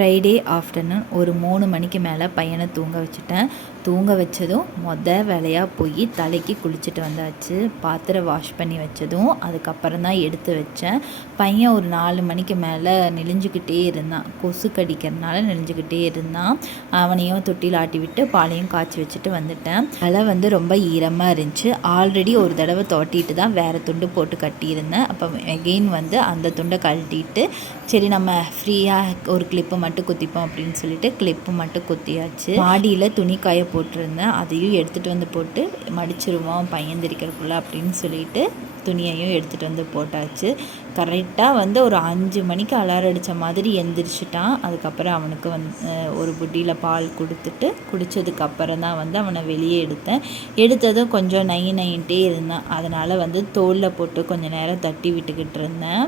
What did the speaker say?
Friday afternoon ஒரு 3 மணிக்கு மேலே பையனை தூங்க வச்சுட்டேன். தூங்க வச்சதும் வேலையாக போய் தலைக்கு குளிச்சுட்டு வந்தாச்சு. பாத்திரம் வாஷ் பண்ணி வச்சதும் அதுக்கப்புறம் தான் எடுத்து வச்சேன். பையன் ஒரு 4 மணிக்கு மேலே நெளிஞ்சுக்கிட்டே இருந்தான். கொசு கடிக்கிறதுனால நெளிஞ்சுக்கிட்டே இருந்தான். அவனையும் தொட்டியில் ஆட்டி விட்டு பாலையும் காய்ச்சி வச்சுட்டு வந்துட்டேன். தலை ரொம்ப ஈரமாக இருந்துச்சு. ஆல்ரெடி ஒரு தடவை தோட்டிட்டு தான் வேறு துண்டு போட்டு கட்டியிருந்தேன். அப்போ எகெயின் அந்த துண்டை கழட்டிட்டு சரி நம்ம ஃப்ரீயாக ஒரு கிளிப்பு மட்டும் குத்திப்போம் அப்படின்னு சொல்லிட்டு கிளிப்பு மட்டும் குத்தியாச்சு. மாடியில் துணி காய போட்டிருந்தேன். அதையும் எடுத்துகிட்டு வந்து போட்டு மடிச்சிருவோம் பையன் திரிக்கிறதுக்குள்ள அப்படின்னு சொல்லிட்டு துணியையும் எடுத்துகிட்டு வந்து போட்டாச்சு. கரெக்டாக ஒரு 5 மணிக்கு அலாரம் அடித்த மாதிரி எந்திரிச்சிட்டான். அதுக்கப்புறம் அவனுக்கு ஒரு புட்டியில் பால் கொடுத்துட்டு குடித்ததுக்கப்புறம் தான் அவனை வெளியே எடுத்ததும் கொஞ்சம் நைன்ட்டே இருந்தான். அதனால் தோலில் போட்டு கொஞ்சம் நேரம் தட்டி விட்டுக்கிட்டு இருந்தேன்.